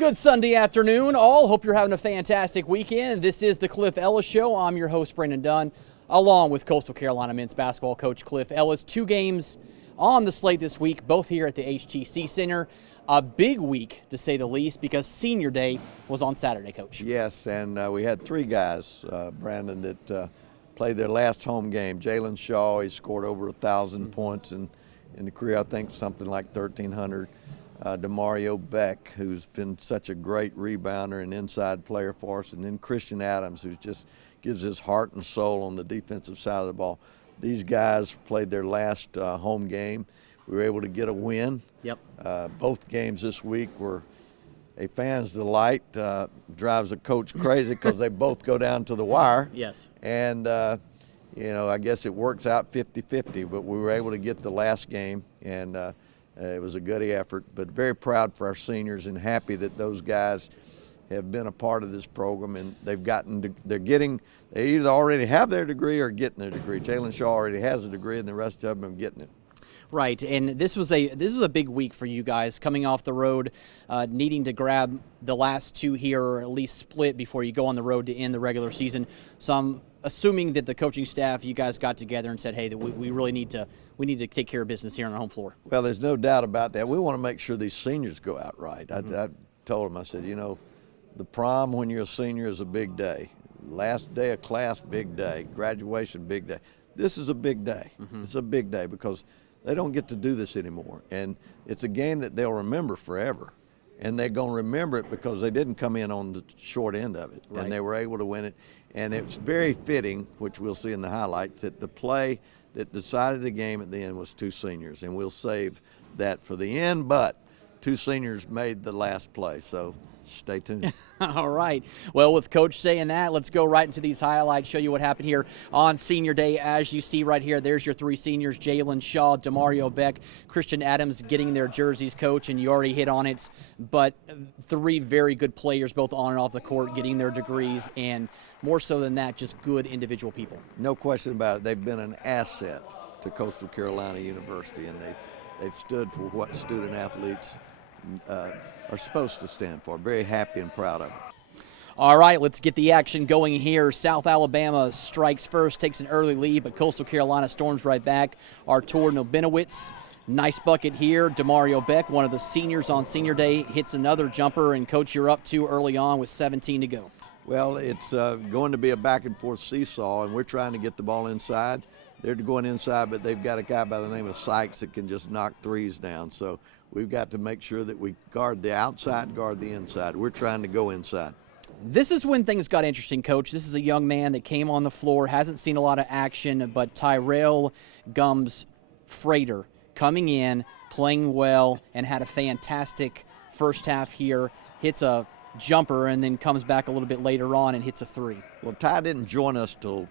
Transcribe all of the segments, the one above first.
Good Sunday afternoon, all. Hope you're having a fantastic weekend. This is the Cliff Ellis Show. I'm your host, Brendan Dunn, along with Coastal Carolina men's basketball coach Cliff Ellis. 2 games on the slate this week, both here at the HTC Center. A big week, to say the least, because Senior Day was on Saturday, Coach. Yes, and we had 3 guys, Brandon, that played their last home game. Jalen Shaw, he scored over 1,000 points in the career, I think something like 1,300. DeMario Beck, who's been such a great rebounder and inside player for us, and then Christian Adams, who just gives his heart and soul on the defensive side of the ball. These guys played their last home game. We were able to get a win. Yep. Both games this week were a fan's delight. Drives a coach crazy because they both go down to the wire. Yes. And, you know, I guess it works out 50-50, but we were able to get the last game, and it was a good effort, but very proud for our seniors and happy that those guys have been a part of this program, and they either already have their degree or getting their degree. Jalen Shaw already has a degree, and the rest of them are getting it. Right, and this was a big week for you guys, coming off the road, needing to grab the last 2 here, or at least split before you go on the road to end the regular season. So I'm assuming that the coaching staff, you guys got together and said, hey, that we really need to take care of business here on our home floor. Well, there's no doubt about that. We want to make sure these seniors go out right. I told them, I said, you know, the prom when you're a senior is a big day. Last day of class, big day. Graduation, big day. This is a big day. It's a big day because they don't get to do this anymore. And it's a game that they'll remember forever. And they're going to remember it because they didn't come in on the short end of it. Right. And they were able to win it. And it's very fitting, which we'll see in the highlights, that the play that decided the game at the end was 2 seniors. And we'll save that for the end, but 2 seniors made the last play. So stay tuned. All right. Well, with Coach saying that, let's go right into these highlights, show you what happened here on Senior Day. As you see right here, there's your 3 seniors, Jalen Shaw, DeMario Beck, Christian Adams getting their jerseys, Coach, and you already hit on it. But 3 very good players, both on and off the court, getting their degrees, and more so than that, just good individual people. No question about it. They've been an asset to Coastal Carolina University, and they've stood for what student athletes are supposed to stand for. Very happy and proud of it. All right, let's get the action going here. South Alabama strikes first, takes an early lead, but Coastal Carolina storms right back. Artur Nobinowitz, nice bucket here. DeMario Beck, one of the seniors on Senior Day, hits another jumper, and Coach, you're up 2 early on with 17 to go. Well, it's going to be a back-and-forth seesaw, and we're trying to get the ball inside. They're going inside, but they've got a guy by the name of Sykes that can just knock threes down. So we've got to make sure that we guard the outside, guard the inside. We're trying to go inside. This is when things got interesting, Coach. This is a young man that came on the floor, hasn't seen a lot of action, but Tyrell Gums Frater coming in, playing well, and had a fantastic first half here. Hits a jumper and then comes back a little bit later on and hits a 3. Well, Ty didn't join us till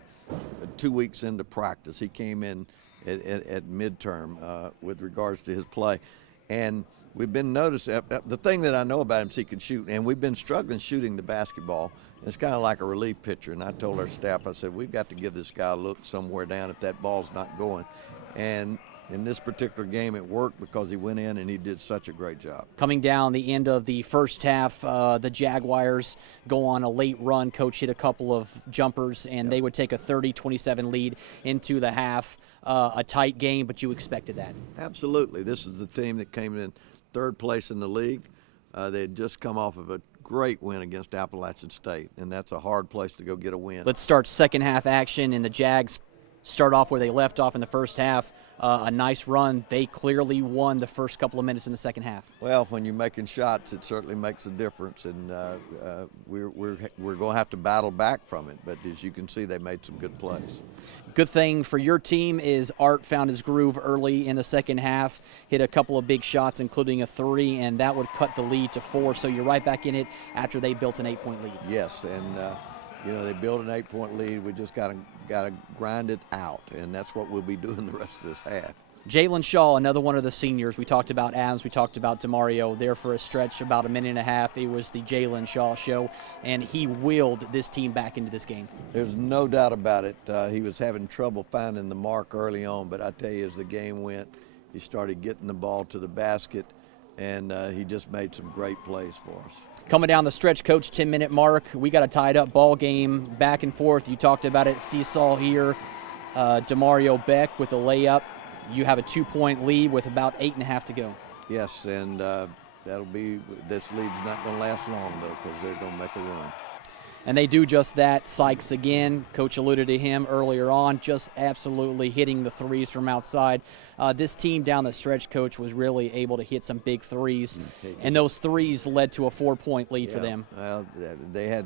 2 weeks into practice. He came in at midterm with regards to his play. And we've been noticing, the thing that I know about him is he can shoot, and we've been struggling shooting the basketball. It's kind of like a relief pitcher, and I told our staff, I said, we've got to give this guy a look somewhere down if that ball's not going. And in this particular game, it worked because he went in and he did such a great job. Coming down the end of the first half, the Jaguars go on a late run. Coach hit a couple of jumpers, and they would take a 30-27 lead into the half. A tight game, but you expected that. Absolutely. This is the team that came in 3rd place in the league. They had just come off of a great win against Appalachian State, and that's a hard place to go get a win. Let's start second half action, and the Jags start off where they left off in the first half. A nice run. They clearly won the first couple of minutes in the second half. Well, when you're making shots, it certainly makes a difference, and we're going to have to battle back from it. But as you can see, they made some good plays. Good thing for your team is Art found his groove early in the second half, hit a couple of big shots, including a 3, and that would cut the lead to 4. So you're right back in it after they built an 8-point lead. Yes, and you know, they built an 8-point lead. We just got to grind it out, and that's what we'll be doing the rest of this half. Jalen Shaw, another one of the seniors. We talked about Adams. We talked about DeMario there for a stretch, about a minute and a half. It was the Jalen Shaw show, and he willed this team back into this game. There's no doubt about it. He was having trouble finding the mark early on, but I tell you, as the game went, he started getting the ball to the basket, and he just made some great plays for us. Coming down the stretch, Coach, 10-minute mark. We got a tied-up ball game, back and forth. You talked about it, seesaw here. Demario Beck with a layup. You have a 2-point lead with about 8.5 to go. Yes, and this lead's not going to last long, though, because they're going to make a run. And they do just that. Sykes again, Coach alluded to him earlier on, just absolutely hitting the threes from outside. This team down the stretch, Coach, was really able to hit some big threes, and those threes led to a 4-point lead for them. Well, they had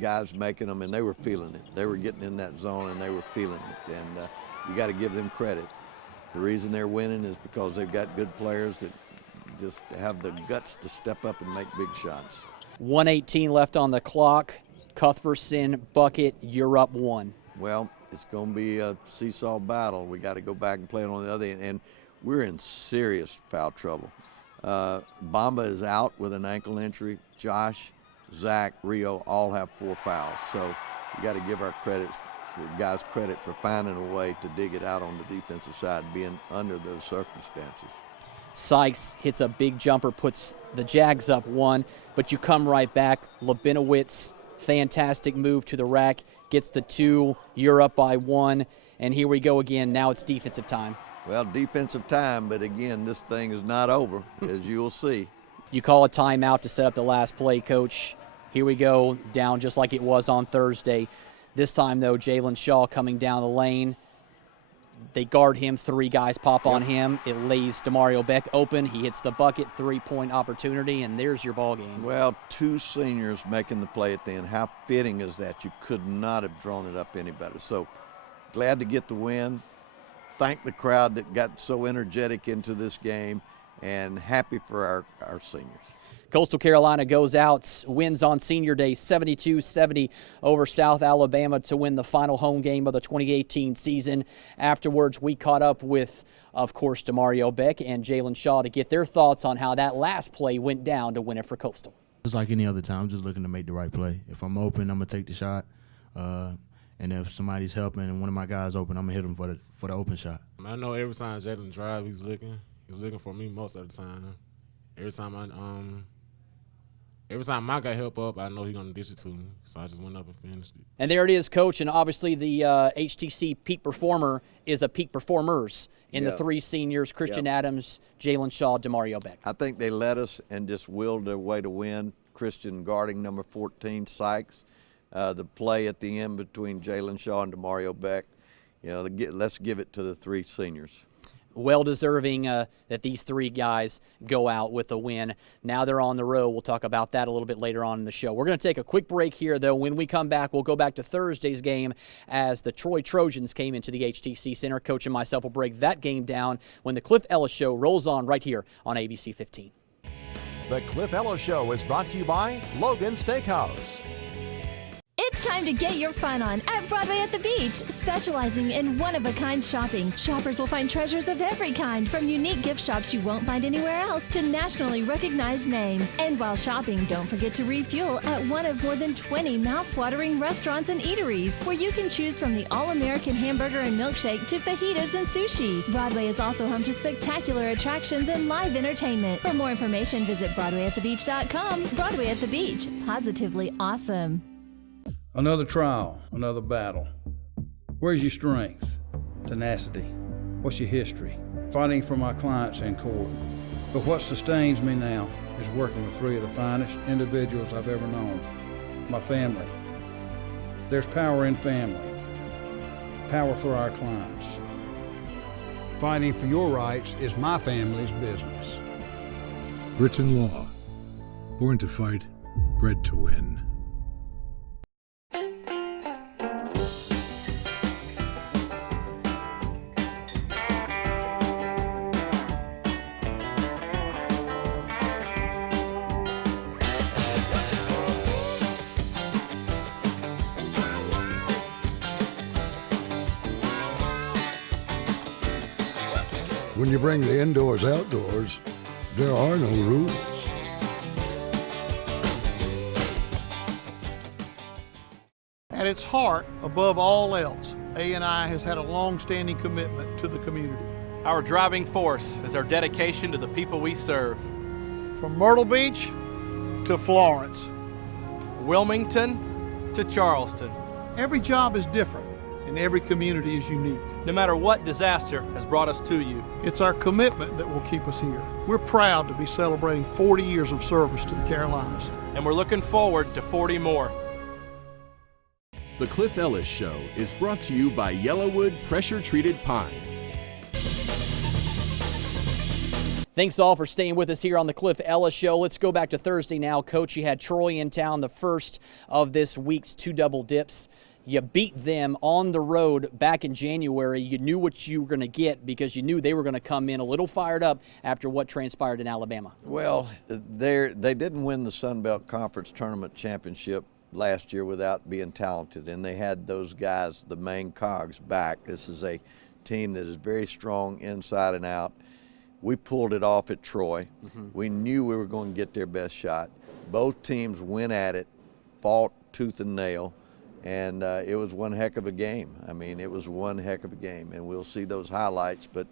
guys making them, and they were feeling it. They were getting in that zone, and they were feeling it, and you got to give them credit. The reason they're winning is because they've got good players that just have the guts to step up and make big shots. 1:18 left on the clock. Cuthbertson, bucket, you're up 1. Well, it's going to be a seesaw battle. We got to go back and play it on the other end, and we're in serious foul trouble. Bamba is out with an ankle injury. Josh, Zach, Rio all have 4 fouls. So you got to give our guys credit for finding a way to dig it out on the defensive side, being under those circumstances. Sykes hits a big jumper, puts the Jags up 1, but you come right back. Labinowitz, fantastic move to the rack, gets the 2, you're up by 1, and here we go again. Now it's defensive time. Well, defensive time, but again, this thing is not over, as you'll see. You call a timeout to set up the last play, Coach. Here we go, down just like it was on Thursday. This time, though, Jalen Shaw coming down the lane. They guard him, 3 guys pop on him. It lays Demario Beck open. He hits the bucket, 3-point opportunity, and there's your ball game. Well, 2 seniors making the play at the end. How fitting is that? You could not have drawn it up any better. So glad to get the win. Thank the crowd that got so energetic into this game, and happy for our seniors. Coastal Carolina goes out, wins on Senior Day 72-70 over South Alabama to win the final home game of the 2018 season. Afterwards, we caught up with, of course, Demario Beck and Jalen Shaw to get their thoughts on how that last play went down to win it for Coastal. Just like any other time, I'm just looking to make the right play. If I'm open, I'm going to take the shot. And if somebody's helping and one of my guys open, I'm going to hit him for the open shot. I know every time Jalen drives, he's looking for me most of the time. Every time I got help up, I know he's going to dish it to me. So I just went up and finished it. And there it is, Coach. And obviously the HTC peak performer is a peak performers in the 3 seniors, Christian Adams, Jalen Shaw, Demario Beck. I think they led us and just willed their way to win. Christian guarding number 14, Sykes. The play at the end between Jalen Shaw and Demario Beck. You know, let's give it to the 3 seniors. Well deserving that these 3 guys go out with a win. Now they're on the road. We'll talk about that a little bit later on in the show. We're going to take a quick break here, though. When we come back, we'll go back to Thursday's game as the Troy Trojans came into the HTC Center. Coach and myself will break that game down when the Cliff Ellis Show rolls on right here on ABC 15. The Cliff Ellis Show is brought to you by Logan Steakhouse. It's time to get your fun on at Broadway at the Beach, specializing in one-of-a-kind shopping. Shoppers will find treasures of every kind, from unique gift shops you won't find anywhere else to nationally recognized names. And while shopping, don't forget to refuel at one of more than 20 mouth-watering restaurants and eateries, where you can choose from the all-American hamburger and milkshake to fajitas and sushi. Broadway is also home to spectacular attractions and live entertainment. For more information, visit BroadwayAtTheBeach.com. Broadway at the Beach, positively awesome. Another trial, another battle. Where's your strength? Tenacity. What's your history? Fighting for my clients in court. But what sustains me now is working with 3 of the finest individuals I've ever known. My family. There's power in family. Power for our clients. Fighting for your rights is my family's business. Britain Law. Born to fight, bred to win. When you bring the indoors outdoors, there are no rules. At its heart, above all else, A&I has had a long-standing commitment to the community. Our driving force is our dedication to the people we serve. From Myrtle Beach to Florence. Wilmington to Charleston. Every job is different, and every community is unique. No matter what disaster has brought us to you, It's our commitment that will keep us here. We're proud to be celebrating 40 years of service to the Carolinas. and we're looking forward to 40 more. The Cliff Ellis Show is brought to you by Yellowwood Pressure Treated Pine. Thanks all for staying with us here on the Cliff Ellis Show. Let's go back to Thursday now. Coach, you had Troy in town, the first of this week's 2 double dips. You beat them on the road back in January. You knew what you were going to get because you knew they were going to come in a little fired up after what transpired in Alabama. Well, they didn't win the Sun Belt Conference Tournament Championship last year without being talented, and they had those guys, the main cogs, back. This is a team that is very strong inside and out. We pulled it off at Troy. We knew we were going to get their best shot. Both teams went at it, fought tooth and nail, and it was one heck of a game. I mean, it was one heck of a game, and we'll see those highlights, but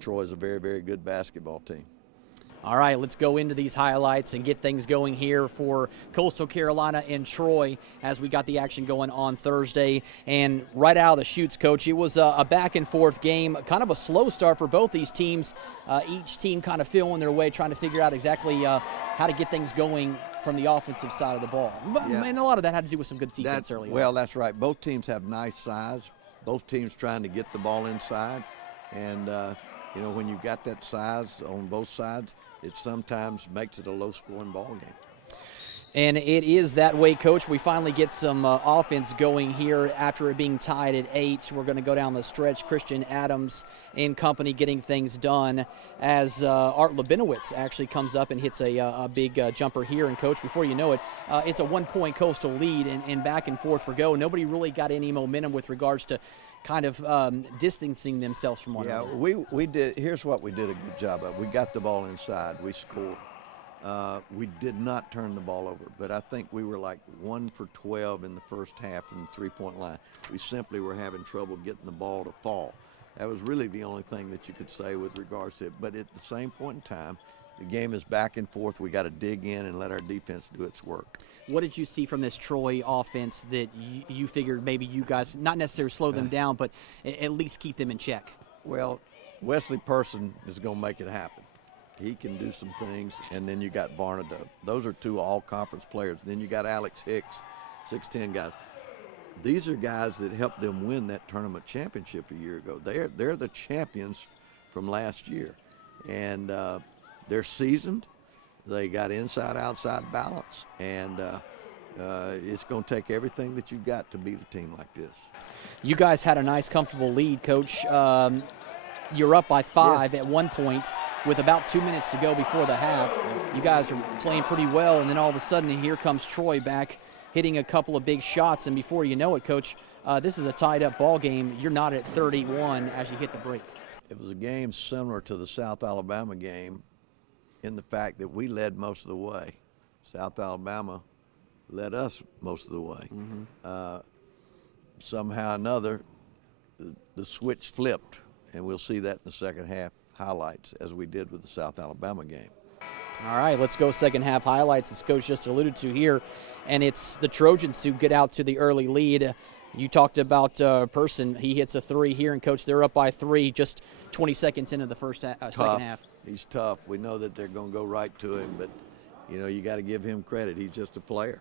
Troy is a very, very good basketball team. All right, let's go into these highlights and get things going here for Coastal Carolina and Troy as we got the action going on Thursday. And right out of the chutes, Coach, it was a back-and-forth game, kind of a slow start for both these teams. Each team kind of feeling their way, trying to figure out exactly how to get things going from the offensive side of the ball. And a lot of that had to do with some good defense early on. Well, that's right. Both teams have nice size. Both teams trying to get the ball inside. And, you know, when you've got that size on both sides, it sometimes makes it a low-scoring ball game. And it is that way, Coach. We finally get some offense going here after it being tied at 8. We're going to go down the stretch. Christian Adams and company getting things done as Art Labinowitz actually comes up and hits a big jumper here. And, Coach, before you know it, it's a 1-point Coastal lead, and back and forth we go. Nobody really got any momentum with regards to kind of distancing themselves from one another. We did. Here's what we did a good job of. We got the ball inside. We scored. We did not turn the ball over, but I think we were like 1 for 12 in the first half from the three-point line. We simply were having trouble getting the ball to fall. That was really the only thing that you could say with regards to it. But at the same point in time, the game is back and forth. We got to dig in and let our defense do its work. What did you see from this Troy offense that you figured maybe you guys, not necessarily slow them down, but at least keep them in check? Well, Wesley Person is going to make it happen. He can do some things, and then you got Varnado. Those are 2 all-conference players. Then you got Alex Hicks, 6'10" guys. These are guys that helped them win that tournament championship a year ago. They're the champions from last year, and they're seasoned. They got inside-outside balance, and it's going to take everything that you've got to beat a team like this. You guys had a nice, comfortable lead, Coach. You're up by 5 at one point with about 2 minutes to go before the half. You guys are playing pretty well, and then all of a sudden here comes Troy back hitting a couple of big shots, and before you know it, Coach, this is a tied-up ball game. You're not at 31 as you hit the break. It was a game similar to the South Alabama game in the fact that we led most of the way. South Alabama led us most of the way. Somehow or another, the switch flipped, and we'll see that in the second half highlights as we did with the South Alabama game. All right, let's go second half highlights, as Coach just alluded to here, and it's the Trojans who get out to the early lead. You talked about Person. He hits a 3 here, and, Coach, they're up by 3 just 20 seconds into the second half. He's tough. We know that they're going to go right to him, but, you know, you got to give him credit. He's just a player.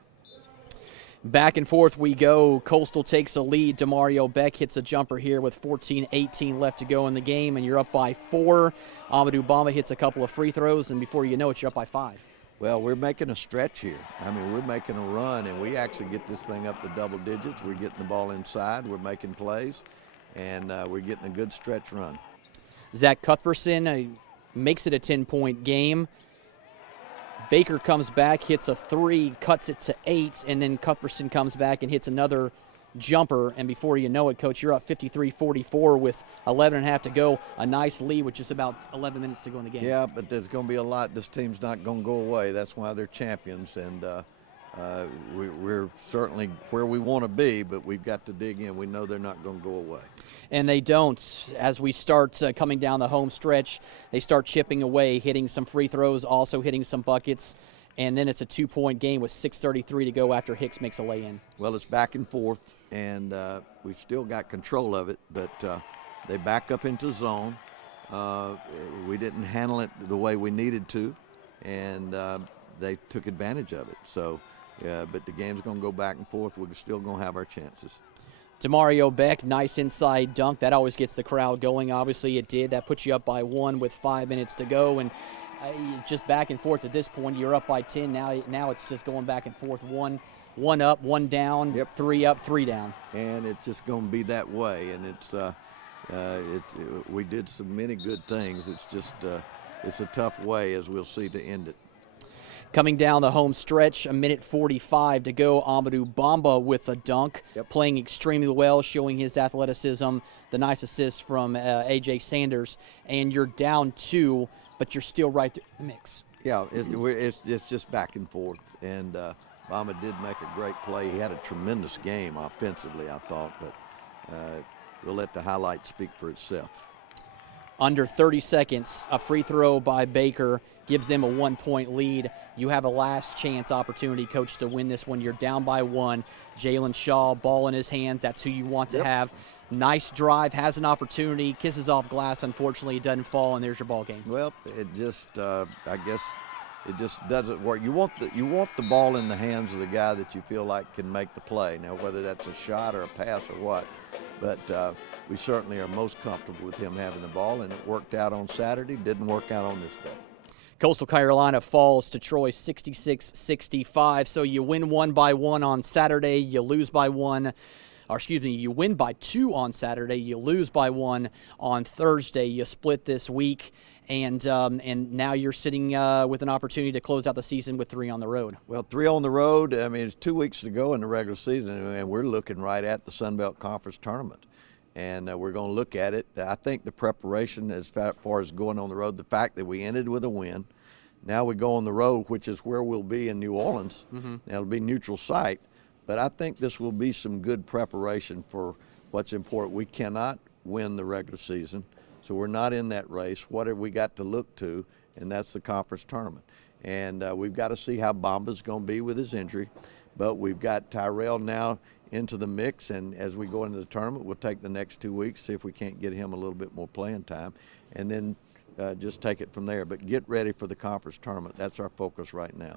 Back and forth we go. Coastal takes a lead. Demario Beck hits a jumper here with 14-18 left to go in the game, and you're up by 4. Amadou Bamba hits a couple of free throws, and before you know it, you're up by 5. Well, we're making a stretch here. I mean, we're making a run, and we actually get this thing up to double digits. We're getting the ball inside. We're making plays, and we're getting a good stretch run. Zach Cuthbertson makes it a 10-point game. Baker comes back, hits a 3, cuts it to 8, and then Cuthbertson comes back and hits another jumper, and before you know it, Coach, you're up 53-44 with 11.5 to go. A nice lead with just about 11 minutes to go in the game. Yeah, but there's going to be a lot. This team's not going to go away. That's why they're champions, and we're certainly where we want to be, but we've got to dig in. We know they're not going to go away. And they don't. As we start coming down the home stretch, they start chipping away, hitting some free throws, also hitting some buckets. And then it's a 2-point game with 6:33 to go after Hicks makes a lay-in. Well, it's back and forth, and we've still got control of it, but they back up into zone. We didn't handle it the way we needed to, and they took advantage of it. So, but the game's going to go back and forth. We're still going to have our chances. Demario Beck, nice inside dunk. That always gets the crowd going. Obviously it did. That puts you up by 1 with 5 minutes to go. And just back and forth at this point. You're up by 10. Now it's just going back and forth. One up, 1 down, yep. 3 up, 3 down. And it's just going to be that way. And we did so many good things. It's just it's a tough way, as we'll see, to end it. Coming down the home stretch, 1:45 to go. Amadou Bamba with a dunk, playing extremely well, showing his athleticism. The nice assist from A.J. Sanders. And you're down 2, but you're still right there in the mix. Yeah, it's just back and forth. And Bamba did make a great play. He had a tremendous game offensively, I thought, but we'll let the highlights speak for itself. Under 30 seconds, a free throw by Baker gives them a 1-point lead. You have a last chance opportunity, Coach, to win this one. You're down by 1. Jalen Shaw, ball in his hands. That's who you want to have. Nice drive, has an opportunity, kisses off glass. Unfortunately, it doesn't fall, and there's your ball game. Well, it just, I guess, it just doesn't work. You want the ball in the hands of the guy that you feel like can make the play. Now, whether that's a shot or a pass or what, but we certainly are most comfortable with him having the ball, and it worked out on Saturday, didn't work out on this day. Coastal Carolina falls to Troy 66-65. So you win 1 by 1 on Saturday, you lose by 1. Or excuse me, you win by 2 on Saturday, you lose by 1 on Thursday. You split this week, and now you're sitting with an opportunity to close out the season with 3 on the road. Well, 3 on the road. I mean, it's 2 weeks to go in the regular season, and we're looking right at the Sun Belt Conference tournament. And we're going to look at it. I think the preparation as far as going on the road, the fact that we ended with a win, now we go on the road, which is where we'll be in New Orleans. That'll be neutral site. But I think this will be some good preparation for what's important. We cannot win the regular season, so we're not in that race. What have we got to look to? And that's the conference tournament. And we've got to see how Bamba's going to be with his injury. But we've got Tyrell now into the mix, and as we go into the tournament, we'll take the next 2 weeks, see if we can't get him a little bit more playing time, and then just take it from there. But get ready for the conference tournament. That's our focus right now.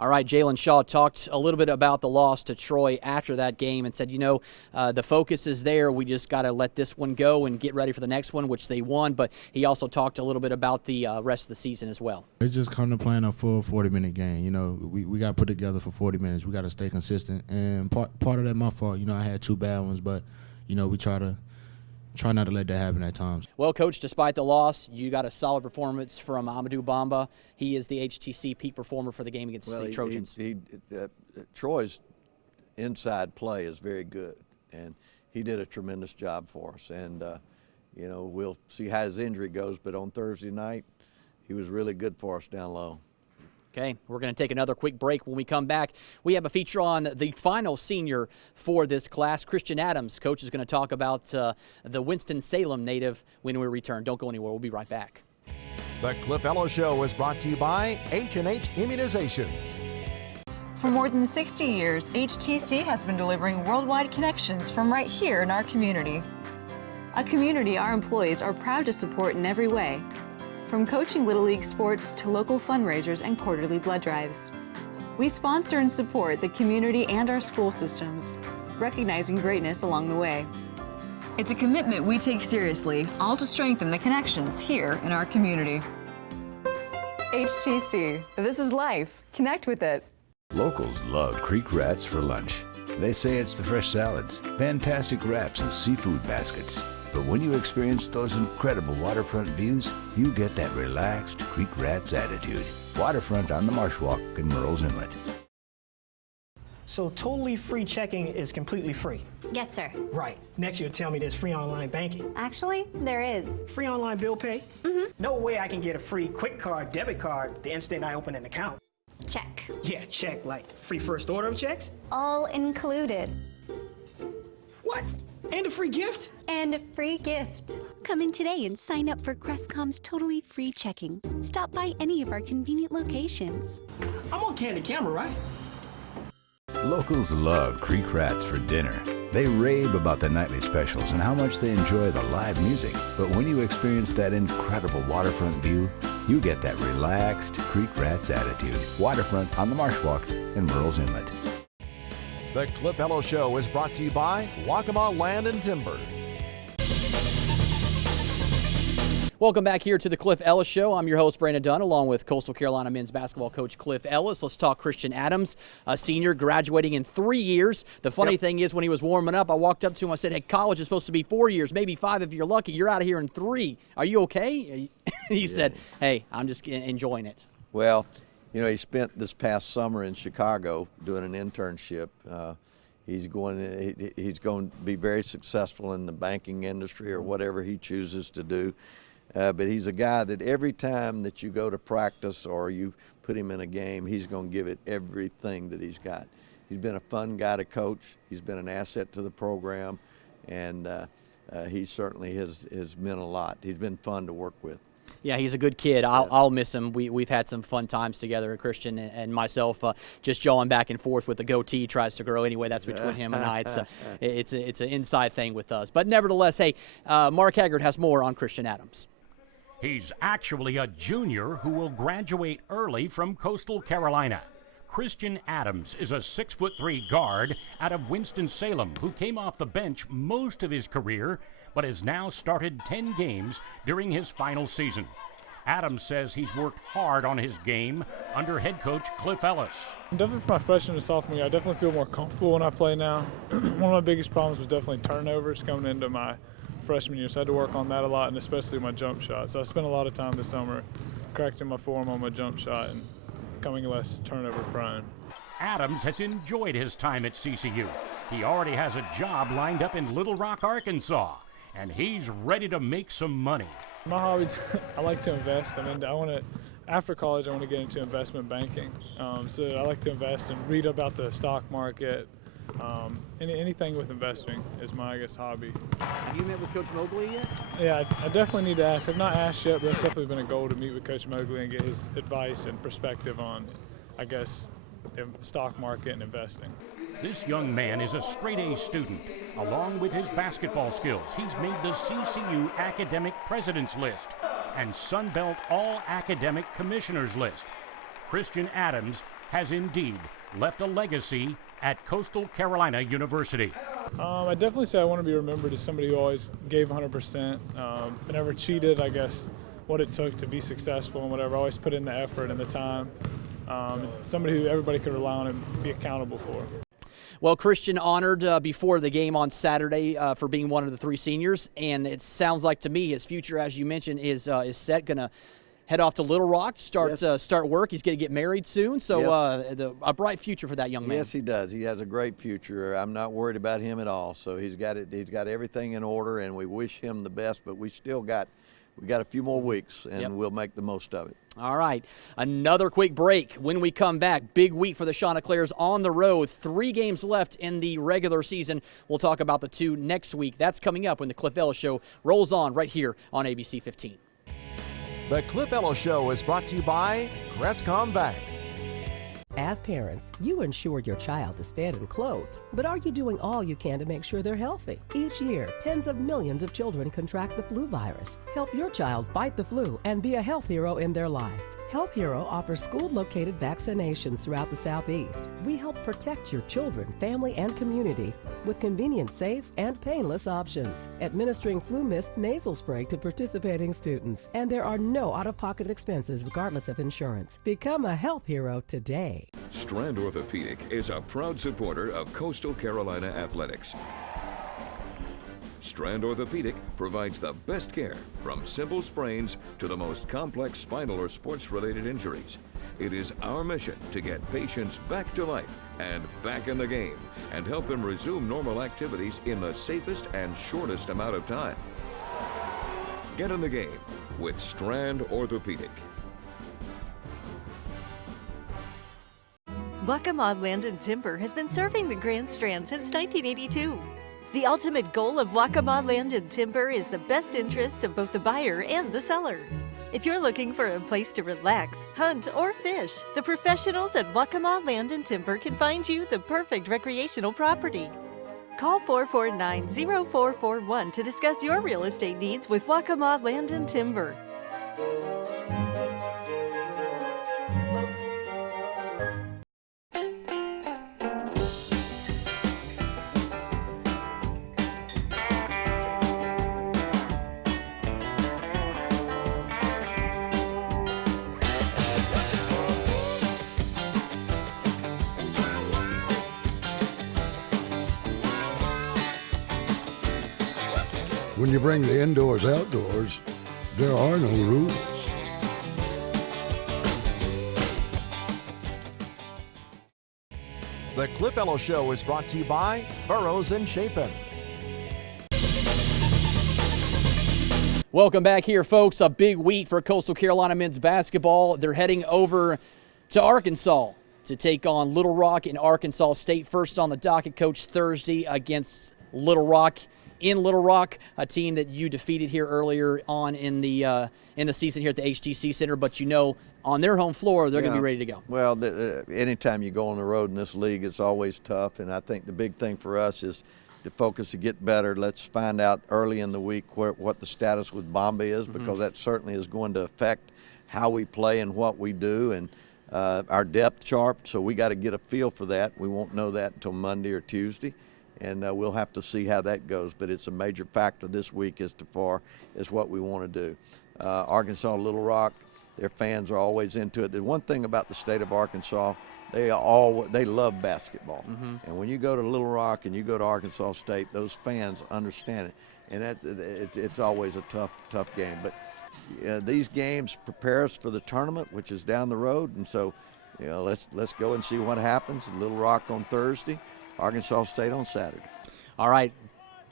All right, Jalen Shaw talked a little bit about the loss to Troy after that game and said, the focus is there. We just got to let this one go and get ready for the next one, which they won. But he also talked a little bit about the rest of the season as well. It's just kind of playing a full 40-minute game. We got to put together for 40 minutes. We got to stay consistent. And part of that my fault. I had 2 bad ones, but, we try not to let that happen at times. Well, Coach, despite the loss, you got a solid performance from Amadou Bamba. He is the HTC peak performer for the game against the Trojans. Troy's inside play is very good, and he did a tremendous job for us. And, we'll see how his injury goes, but on Thursday night, he was really good for us down low. Okay, we're going to take another quick break. When we come back, we have a feature on the final senior for this class, Christian Adams. Coach is going to talk about the Winston-Salem native when we return. Don't go anywhere. We'll be right back. The Cliff Ellis Show is brought to you by H&H Immunizations. For more than 60 years, HTC has been delivering worldwide connections from right here in our community. A community our employees are proud to support in every way. From coaching Little League sports to local fundraisers and quarterly blood drives. We sponsor and support the community and our school systems, recognizing greatness along the way. It's a commitment we take seriously, all to strengthen the connections here in our community. HTC, this is life. Connect with it. Locals love Creek Rats for lunch. They say it's the fresh salads, fantastic wraps, and seafood baskets. But when you experience those incredible waterfront views, you get that relaxed Creek Rats attitude. Waterfront on the Marsh Walk in Murrells Inlet. So totally free checking is completely free? Yes, sir. Right. Next you'll tell me there's free online banking. Actually, there is. Free online bill pay? No way I can get a free quick card, debit card the instant I open an account. Check. Yeah, check, like free first order of checks? All included. What? And a free gift? And a free gift. Come in today and sign up for Crestcom's totally free checking. Stop by any of our convenient locations. I'm on Candid Camera, right? Locals love Creek Rats for dinner. They rave about the nightly specials and how much they enjoy the live music. But when you experience that incredible waterfront view, you get that relaxed Creek Rats attitude. Waterfront on the Marsh Walk in Murrells Inlet. The Cliff Ellis Show is brought to you by Waccamaw Land and Timber. Welcome back here to the Cliff Ellis Show. I'm your host, Brandon Dunn, along with Coastal Carolina men's basketball coach Cliff Ellis. Let's talk Christian Adams, a senior graduating in 3 years. The funny thing is, when he was warming up, I walked up to him. I said, hey, college is supposed to be 4 years, maybe 5 if you're lucky. You're out of here in 3. Are you okay? He said, hey, I'm just enjoying it. Well, you know, he spent this past summer in Chicago doing an internship. He's going to be very successful in the banking industry or whatever he chooses to do. But he's a guy that every time that you go to practice or you put him in a game, he's going to give it everything that he's got. He's been a fun guy to coach. He's been an asset to the program, and he certainly has meant a lot. He's been fun to work with. Yeah, he's a good kid. I'll miss him. We've had some fun times together, Christian and myself, just jawing back and forth with the goatee tries to grow anyway. That's between him and I. It's an inside thing with us. But nevertheless, hey, Mark Haggard has more on Christian Adams. He's actually a junior who will graduate early from Coastal Carolina. Christian Adams is a 6'3" guard out of Winston-Salem who came off the bench most of his career, but has now started 10 games during his final season. Adams says he's worked hard on his game under head coach Cliff Ellis. Definitely for my freshman and sophomore year, I definitely feel more comfortable when I play now. One of my biggest problems was definitely turnovers coming into my freshman year, so I had to work on that a lot, and especially my jump shot. So I spent a lot of time this summer correcting my form on my jump shot and becoming less turnover prone. Adams has enjoyed his time at CCU. He already has a job lined up in Little Rock, Arkansas, and he's ready to make some money. My hobbies, I like to invest. After college, I want to get into investment banking. So I like to invest and read about the stock market. Anything with investing is my, hobby. Have you met with Coach Mobley yet? Yeah, I definitely need to ask. I've not asked yet, but it's definitely been a goal to meet with Coach Mobley and get his advice and perspective on, stock market and investing. This young man is a straight-A student. Along with his basketball skills, he's made the CCU Academic President's List and Sunbelt All-Academic Commissioners List. Christian Adams has indeed left a legacy at Coastal Carolina University. I definitely say I want to be remembered as somebody who always gave 100%, but never cheated, what it took to be successful and whatever. I always put in the effort and the time. Somebody who everybody could rely on and be accountable for. Well, Christian honored before the game on Saturday for being one of the 3 seniors, and it sounds like to me his future, as you mentioned, is set. Going to head off to Little Rock, start work. He's going to get married soon, so a bright future for that young man. Yes, he does. He has a great future. I'm not worried about him at all. So he's got everything in order, and we wish him the best. But we got a few more weeks, and we'll make the most of it. All right, another quick break. When we come back, big week for the Chanticleers on the road. 3 games left in the regular season. We'll talk about the 2 next week. That's coming up when the Cliff Ellis Show rolls on right here on ABC 15. The Cliff Ellis Show is brought to you by Crestcom Bank. As parents, you ensure your child is fed and clothed, but are you doing all you can to make sure they're healthy? Each year, tens of millions of children contract the flu virus. Help your child fight the flu and be a health hero in their life. Health Hero offers school-located vaccinations throughout the Southeast. We help protect your children, family, and community with convenient, safe, and painless options. Administering flu mist nasal spray to participating students. And there are no out-of-pocket expenses regardless of insurance. Become a Health Hero today. Strand Orthopedic is a proud supporter of Coastal Carolina athletics. Strand Orthopedic provides the best care from simple sprains to the most complex spinal or sports-related injuries. It is our mission to get patients back to life and back in the game and help them resume normal activities in the safest and shortest amount of time. Get in the game with Strand Orthopedic. Waccamaw Land and Timber has been serving the Grand Strand since 1982. The ultimate goal of Waccamaw Land and Timber is the best interest of both the buyer and the seller. If you're looking for a place to relax, hunt, or fish, the professionals at Waccamaw Land and Timber can find you the perfect recreational property. Call 449-0441 to discuss your real estate needs with Waccamaw Land and Timber. When you bring the indoors outdoors, there are no rules. The Cliff Ellis Show is brought to you by Burrows and Chapin. Welcome back here, folks. A big week for Coastal Carolina men's basketball. They're heading over to Arkansas to take on Little Rock and Arkansas State. First on the docket, Coach, Thursday against Little Rock. In Little Rock, a team that you defeated here earlier on in the season here at the HTC Center, but you know on their home floor they're going to be ready to go. Well, anytime you go on the road in this league, it's always tough, and I think the big thing for us is to focus to get better. Let's find out early in the week what the status with Bombay is, because that certainly is going to affect how we play and what we do, and our depth chart, so we got to get a feel for that. We won't know that until Monday or Tuesday. And we'll have to see how that goes. But it's a major factor this week as far as what we want to do. Arkansas, Little Rock, their fans are always into it. There's one thing about the state of Arkansas, they love basketball. And when you go to Little Rock and you go to Arkansas State, those fans understand it. And it's always a tough game. But these games prepare us for the tournament, which is down the road. And so, let's go and see what happens. Little Rock on Thursday. Arkansas State on Saturday. All right.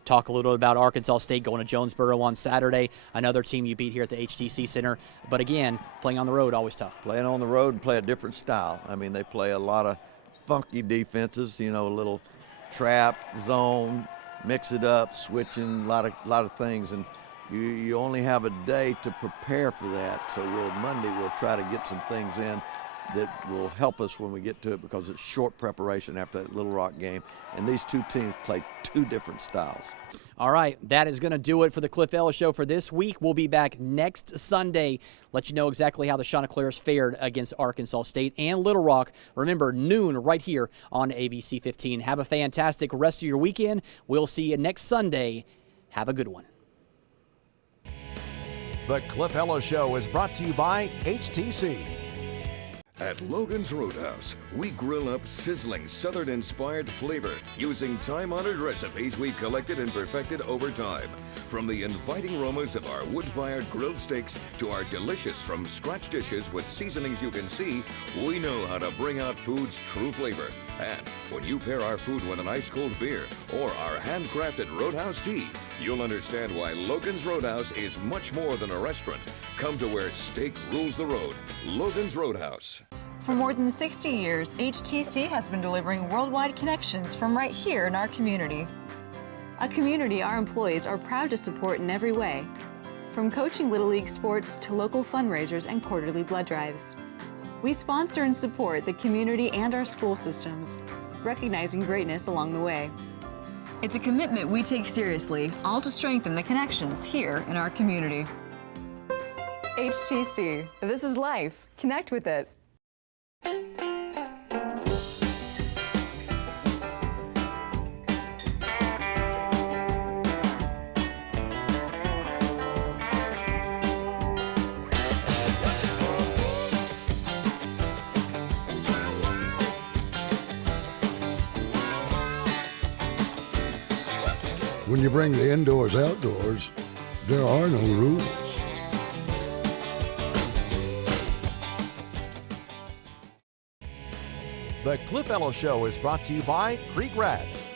Talk a little about Arkansas State going to Jonesboro on Saturday. Another team you beat here at the HTC Center. But again, playing on the road, always tough. Playing on the road and play a different style. I mean, they play a lot of funky defenses, a little trap, zone, mix it up, switching, a lot of things. And you only have a day to prepare for that. So Monday we'll try to get some things in that will help us when we get to it, because it's short preparation after that Little Rock game. And these two teams play two different styles. All right, that is going to do it for the Cliff Ellis Show for this week. We'll be back next Sunday. Let you know exactly how the Chanticleers fared against Arkansas State and Little Rock. Remember, noon right here on ABC 15. Have a fantastic rest of your weekend. We'll see you next Sunday. Have a good one. The Cliff Ellis Show is brought to you by HTC. At Logan's Roadhouse, we grill up sizzling Southern-inspired flavor using time-honored recipes we've collected and perfected over time. From the inviting aromas of our wood-fired grilled steaks to our delicious from-scratch dishes with seasonings you can see, we know how to bring out food's true flavor. And when you pair our food with an ice-cold beer or our handcrafted Roadhouse tea, you'll understand why Logan's Roadhouse is much more than a restaurant. Come to where steak rules the road. Logan's Roadhouse. For more than 60 years, HTC has been delivering worldwide connections from right here in our community. A community our employees are proud to support in every way, from coaching Little League sports to local fundraisers and quarterly blood drives. We sponsor and support the community and our school systems, recognizing greatness along the way. It's a commitment we take seriously, all to strengthen the connections here in our community. HTC, this is life. Connect with it. When you bring the indoors outdoors, there are no rules. The Cliff Ellis Show is brought to you by Creek Rats.